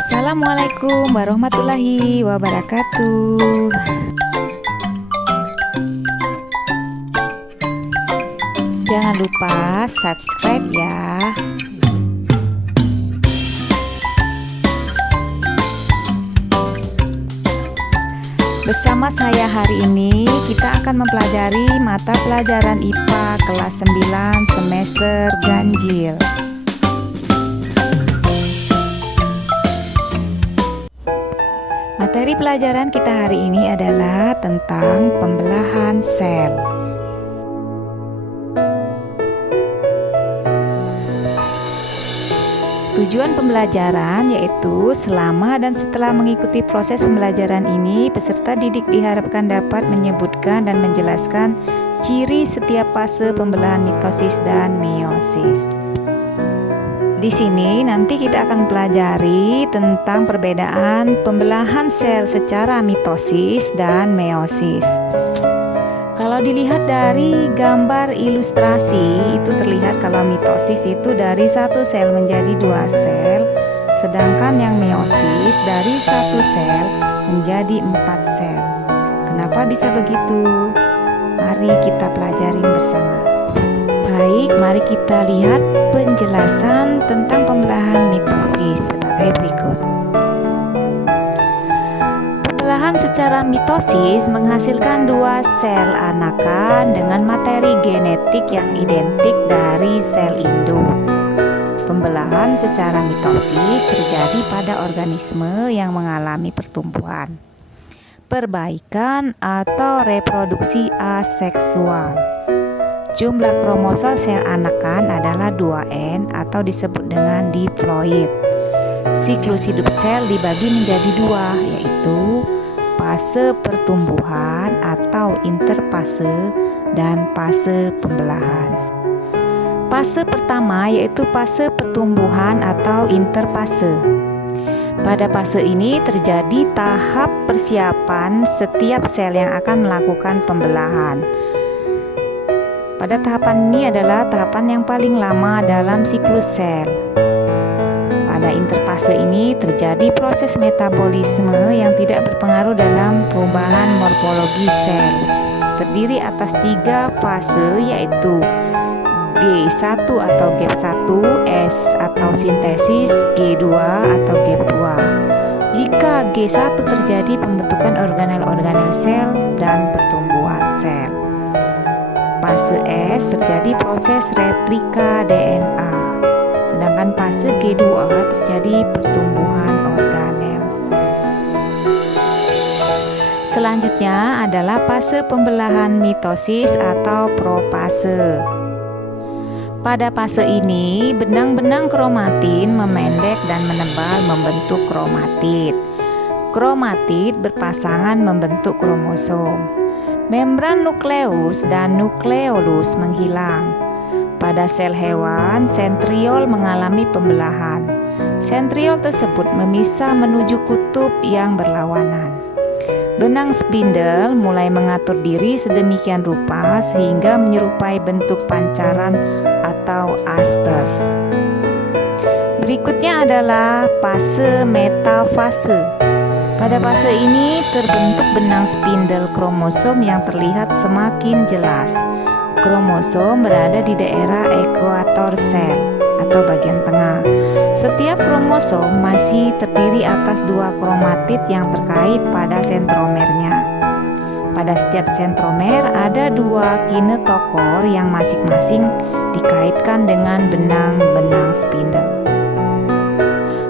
Assalamualaikum warahmatullahi wabarakatuh. Jangan lupa subscribe ya. Bersama saya hari ini kita akan mempelajari mata pelajaran IPA kelas 9 semester ganjil. Materi pelajaran kita hari ini adalah tentang pembelahan sel. Tujuan pembelajaran yaitu selama dan setelah mengikuti proses pembelajaran ini, peserta didik diharapkan dapat menyebutkan dan menjelaskan ciri setiap fase pembelahan mitosis dan meiosis. Di sini nanti kita akan pelajari tentang perbedaan pembelahan sel secara mitosis dan meiosis. Kalau dilihat dari gambar ilustrasi, itu terlihat kalau mitosis itu dari satu sel menjadi dua sel, sedangkan yang meiosis dari satu sel menjadi 4 sel. Kenapa bisa begitu? Mari kita pelajarin bersama. Baik, mari kita lihat penjelasan tentang pembelahan mitosis sebagai berikut. Pembelahan secara mitosis menghasilkan dua sel anakan dengan materi genetik yang identik dari sel induk. Pembelahan secara mitosis terjadi pada organisme yang mengalami pertumbuhan, perbaikan atau reproduksi aseksual. Jumlah kromosom sel anakan adalah 2N atau disebut dengan diploid. Siklus hidup sel dibagi menjadi dua, yaitu fase pertumbuhan atau interfase dan fase pembelahan. Fase pertama yaitu fase pertumbuhan atau interfase. Pada fase ini terjadi tahap persiapan setiap sel yang akan melakukan pembelahan. Pada tahapan ini adalah tahapan yang paling lama dalam siklus sel. Pada interfase ini terjadi proses metabolisme yang tidak berpengaruh dalam perubahan morfologi sel. Terdiri atas 3 fase yaitu G1 atau gap 1, S atau sintesis, G2 atau gap 2. Jika G1 terjadi pembentukan organel-organel sel dan pertumbuhan sel. Fase S terjadi proses replika DNA, sedangkan fase G2 terjadi pertumbuhan organel sel. Selanjutnya adalah fase pembelahan mitosis atau profase. Pada fase ini, benang-benang kromatin memendek dan menebal membentuk kromatid. Kromatid berpasangan membentuk kromosom. Membran nukleus dan nukleolus menghilang. Pada sel hewan, sentriol mengalami pembelahan. Sentriol tersebut memisah menuju kutub yang berlawanan. Benang spindle mulai mengatur diri sedemikian rupa sehingga menyerupai bentuk pancaran atau aster. Berikutnya adalah fase metafase. Pada fase ini terbentuk benang spindle kromosom yang terlihat semakin jelas. Kromosom berada di daerah ekuator sel atau bagian tengah. Setiap kromosom masih terdiri atas 2 kromatid yang terkait pada sentromernya. Pada setiap sentromer ada 2 kinetokor yang masing-masing dikaitkan dengan benang-benang spindle.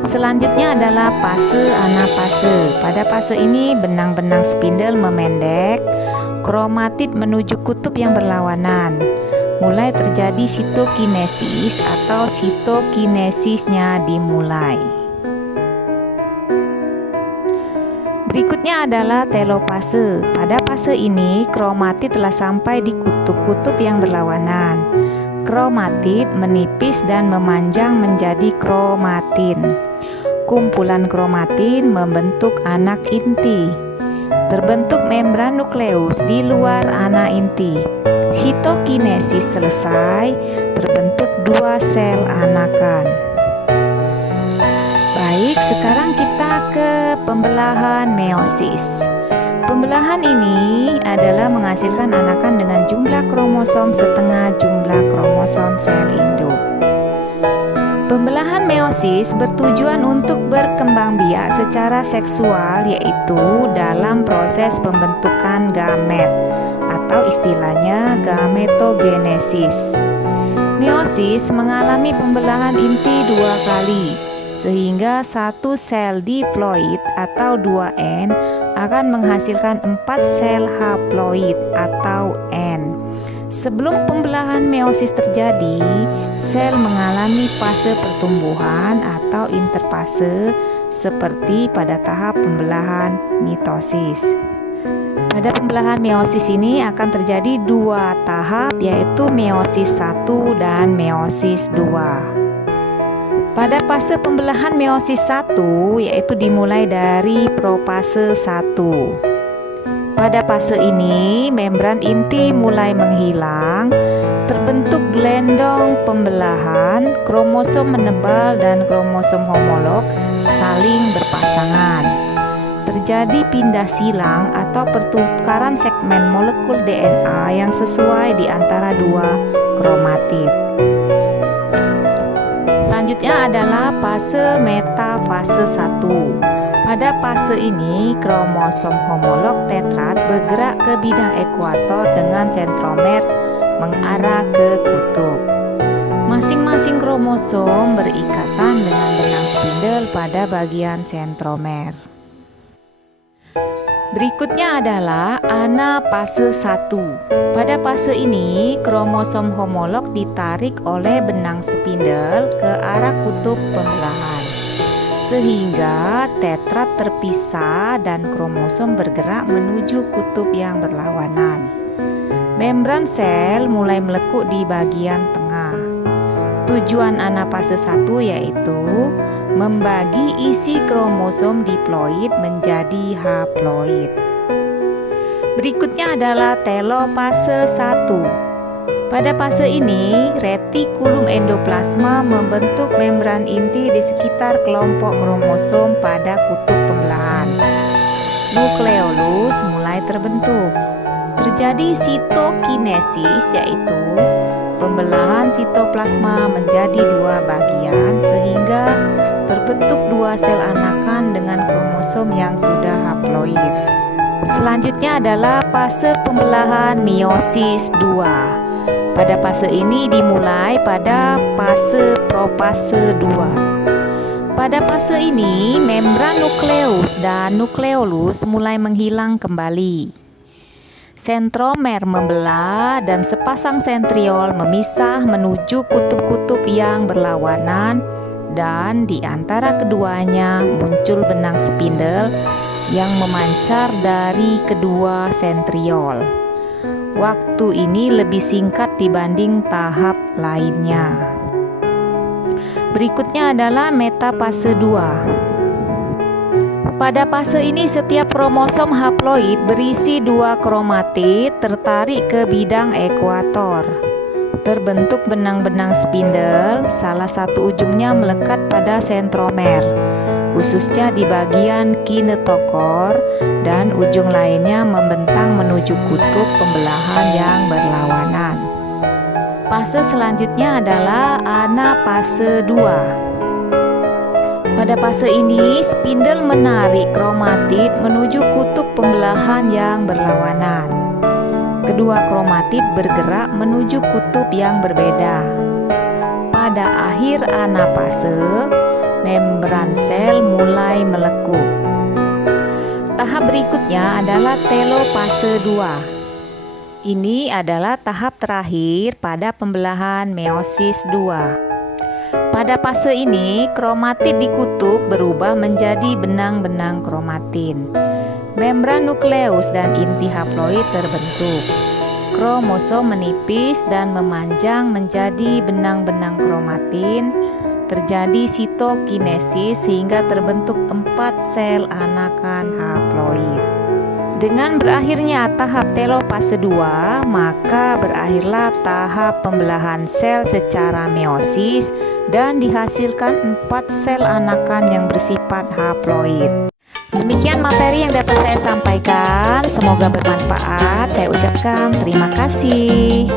Selanjutnya adalah fase anafase. Pada fase ini benang-benang spindle memendek, kromatid menuju kutub yang berlawanan. Mulai terjadi sitokinesis atau sitokinesisnya dimulai. Berikutnya adalah telofase. Pada fase ini kromatid telah sampai di kutub-kutub yang berlawanan. Kromatid menipis dan memanjang menjadi kromatin. Kumpulan kromatin membentuk anak inti. Terbentuk membran nukleus di luar anak inti. Sitokinesis selesai, terbentuk 2 sel anakan. Baik, Adik-adik, sekarang kita ke pembelahan meiosis. Pembelahan ini adalah menghasilkan anakan dengan jumlah kromosom setengah jumlah kromosom sel induk. Pembelahan meiosis bertujuan untuk berkembang biak secara seksual, yaitu dalam proses pembentukan gamet atau istilahnya gametogenesis. Meiosis mengalami pembelahan inti 2 kali, sehingga satu sel diploid atau 2N akan menghasilkan 4 sel haploid atau N. Sebelum pembelahan meiosis terjadi, sel mengalami fase pertumbuhan atau interfase seperti pada tahap pembelahan mitosis. Pada pembelahan meiosis ini akan terjadi 2 tahap, yaitu meiosis 1 dan meiosis 2. Pada fase pembelahan meiosis 1, yaitu dimulai dari profase 1. Pada fase ini, membran inti mulai menghilang, terbentuk gelendong pembelahan, kromosom menebal dan kromosom homolog saling berpasangan. Terjadi pindah silang atau pertukaran segmen molekul DNA yang sesuai di antara 2 kromatid. Selanjutnya adalah fase metafase 1. Pada fase ini, kromosom homolog tetrad bergerak ke bidang ekuator dengan sentromer mengarah ke kutub. Masing-masing kromosom berikatan dengan benang spindel pada bagian sentromer. Berikutnya adalah anafase 1. Pada fase ini, kromosom homolog ditarik oleh benang spindel ke arah kutub pembelahan, sehingga tetrad terpisah dan kromosom bergerak menuju kutub yang berlawanan. Membran sel mulai melekuk di bagian tengah. Tujuan anafase 1 yaitu membagi isi kromosom diploid menjadi haploid. Berikutnya adalah telofase 1. Pada fase ini, retikulum endoplasma membentuk membran inti di sekitar kelompok kromosom pada kutub pembelahan. Nukleolus mulai terbentuk. Terjadi sitokinesis, yaitu pembelahan sitoplasma menjadi 2 bagian sehingga terbentuk 2 sel anakan dengan kromosom yang sudah haploid. Selanjutnya adalah fase pembelahan meiosis 2. Pada fase ini dimulai pada fase profase 2. Pada fase ini, membran nukleus dan nukleolus mulai menghilang kembali. Sentromer membelah dan sepasang sentriol memisah menuju kutub-kutub yang berlawanan, dan di antara keduanya muncul benang spindel yang memancar dari kedua sentriol. Waktu ini lebih singkat dibanding tahap lainnya. Berikutnya adalah metafase 2. Pada fase ini setiap kromosom haploid berisi 2 kromatid tertarik ke bidang ekuator. Terbentuk benang-benang spindel, salah satu ujungnya melekat pada sentromer, khususnya di bagian kinetokor, dan ujung lainnya membentang menuju kutub pembelahan yang berlawanan. Fase selanjutnya adalah anafase 2. Pada fase ini, spindel menarik kromatid menuju kutub pembelahan yang berlawanan. Kedua kromatid bergerak menuju kutub yang berbeda. Pada akhir anafase, membran sel mulai melekuk. Tahap berikutnya adalah telofase 2. Ini adalah tahap terakhir pada pembelahan meiosis 2. Pada fase ini, kromatid di kutub berubah menjadi benang-benang kromatin. Membran nukleus dan inti haploid terbentuk. Kromosom menipis dan memanjang menjadi benang-benang kromatin. Terjadi sitokinesis sehingga terbentuk 4 sel anakan haploid. Dengan berakhirnya tahap telopase 2, maka berakhirlah tahap pembelahan sel secara meiosis dan dihasilkan 4 sel anakan yang bersifat haploid. Demikian materi yang dapat saya sampaikan, semoga bermanfaat. Saya ucapkan terima kasih.